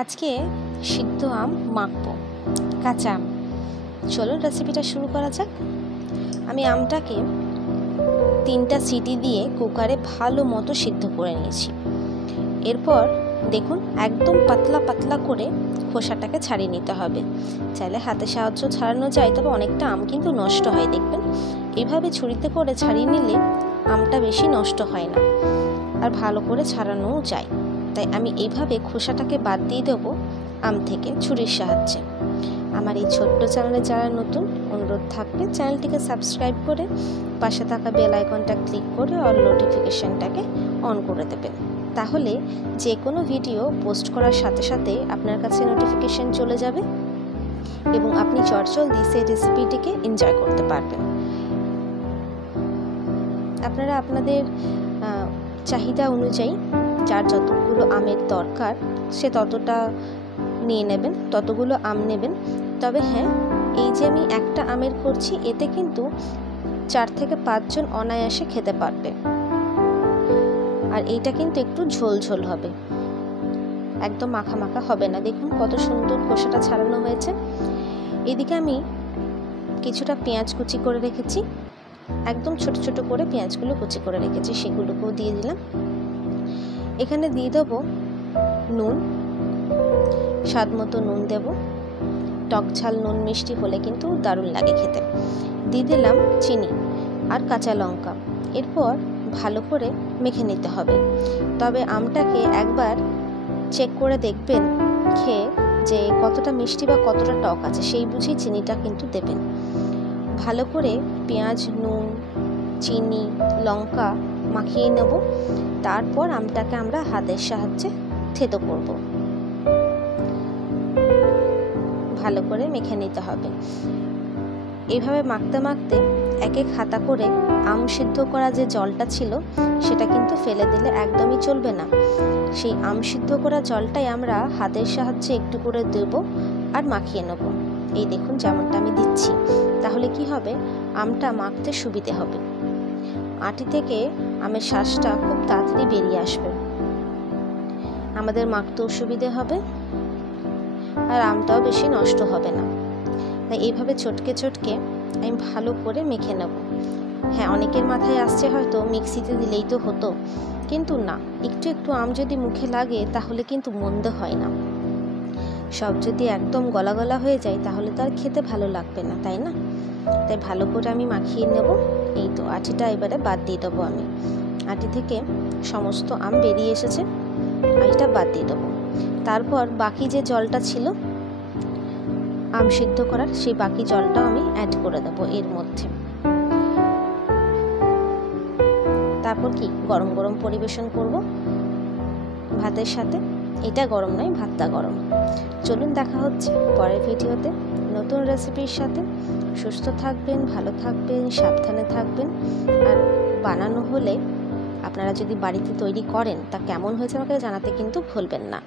আজকে সিদ্ধ আম মাখবো, কাঁচা আম। চলুন রেসিপিটা শুরু করা যাক। আমি আমটাকে 3টা সিটি দিয়ে কুকারে ভালো মতো সিদ্ধ করে নিয়েছি। এরপর দেখুন একদম পাতলা পাতলা করে খোসাটাকে ছাড়িয়ে নিতে হবে। চাইলে হাতে সাহায্য ছাড়ানো যায়, তবে অনেকটা আম কিন্তু নষ্ট হয়। দেখবেন এইভাবে ছুরিতে করে ছাড়িয়ে নিলে আমটা বেশি নষ্ট হয় না, আর ভালো করে ছাড়ানোও যায়। তাই আমি এইভাবে খোসাটাকে বাদ দিয়ে দেবো আম থেকে ছুরির সাহায্যে। আমার এই ছোট্ট চ্যানেলে যারা নতুন, অনুরোধ থাকবে চ্যানেলটিকে সাবস্ক্রাইব করে পাশে থাকা বেল আইকনটা ক্লিক করে অল নোটিফিকেশনটাকে অন করে দেবেন। তাহলে যে কোনো ভিডিও পোস্ট করার সাথে সাথে আপনার কাছে নোটিফিকেশন চলে যাবে এবং আপনি চটজলদি সেই রেসিপিটিকে এনজয় করতে পারবেন। আপনারা আপনাদের চাহিদা অনুযায়ী যার যতগুলো আমের দরকার সে ততটা নিয়ে নেবেন, ততগুলো আম নেবেন। তবে হ্যাঁ, এই যে আমি একটা আমের করছি, এতে কিন্তু 4 থেকে 5 জন অনায়াসে খেতে পারবে। আর এইটা কিন্তু একটু ঝোল ঝোল হবে, একদম মাখা মাখা হবে না। দেখুন কত সুন্দর খোসাটা ছাড়ানো হয়েছে। এদিকে আমি কিছুটা পেঁয়াজ কুচি করে রেখেছি, একদম ছোট ছোট করে পেঁয়াজগুলো কুচি করে রেখেছি, সেগুলোকেও দিয়ে দিলাম। এখানে দিয়ে দেবো নুন, স্বাদ মতো নুন দেব। টক ঝাল নুন মিষ্টি হলে কিন্তু দারুণ লাগে খেতে। দিয়ে দিলাম চিনি আর কাঁচা লঙ্কা। এরপর ভালো করে মেখে নিতে হবে। তবে আমটাকে একবার চেক করে দেখবেন খেয়ে যে কতটা মিষ্টি বা কতটা টক আছে, সেই বুঝেই চিনিটা কিন্তু দেবেন। ভালো করে পেঁয়াজ, নুন, চিনি, লঙ্কা মাখিয়ে নেব। তারপর আমটাকে আমরা হাতের সাহায্যে থেতো করব। ভালো করে মেখে নিতে হবে। এইভাবে মাখতে মাখতে এক এক হাতা করে আম সিদ্ধ করা যে জলটা ছিল সেটা কিন্তু ফেলে দিলে একদমই চলবে না। সেই আম সিদ্ধ করা জলটাই আমরা হাতের সাহায্যে একটু করে দেব আর মাখিয়ে নেব। এই দেখুন যেমনটা আমি দিচ্ছি। তাহলে কি হবে, আমটা মাখতে সুবিধে হবে। আটি থেকে আমের শ্বাসটা খুব তাড়াতাড়ি বেরিয়ে আসবে, আমাদের মাখতেও সুবিধে হবে আর আমটাও বেশি নষ্ট হবে না। তাই এইভাবে চটকে চটকে আমি ভালো করে মেখে নেব। হ্যাঁ, অনেকের মাথায় আসছে হয়তো মিক্সিতে দিলেই তো হতো, কিন্তু না, একটু একটু আম যদি মুখে লাগে তাহলে কিন্তু মন্দ হয় না। সব যদি একদম গলা গলা হয়ে যায় তাহলে তো আর খেতে ভালো লাগবে না, তাই না? তাই ভালো করে আমি মাখিয়ে নেব। এই তো আটিটা এবারে বাদ দিয়ে দেবো আমি। আটি থেকে সমস্ত আম বেরিয়ে এসেছে, আটিটা বাদ দিয়ে দেবো। তারপর বাকি যে জলটা ছিল আম সিদ্ধ করার, সেই বাকি জলটা আমি অ্যাড করে দেবো এর মধ্যে। তারপর কি গরম গরম পরিবেশন করব ভাতের সাথে। এটা গরম নয়, ভাতটা গরম। চলুন দেখা হচ্ছে পরের ভিডিওতে নতুন রেসিপির সাথে। সুস্থ থাকবেন, ভালো থাকবেন, সাবধানে থাকবেন। আর বানানো হলে আপনারা যদি বাড়িতে তৈরি করেন তা কেমন হয়েছে আমাকে জানাতে কিন্তু ভুলবেন না।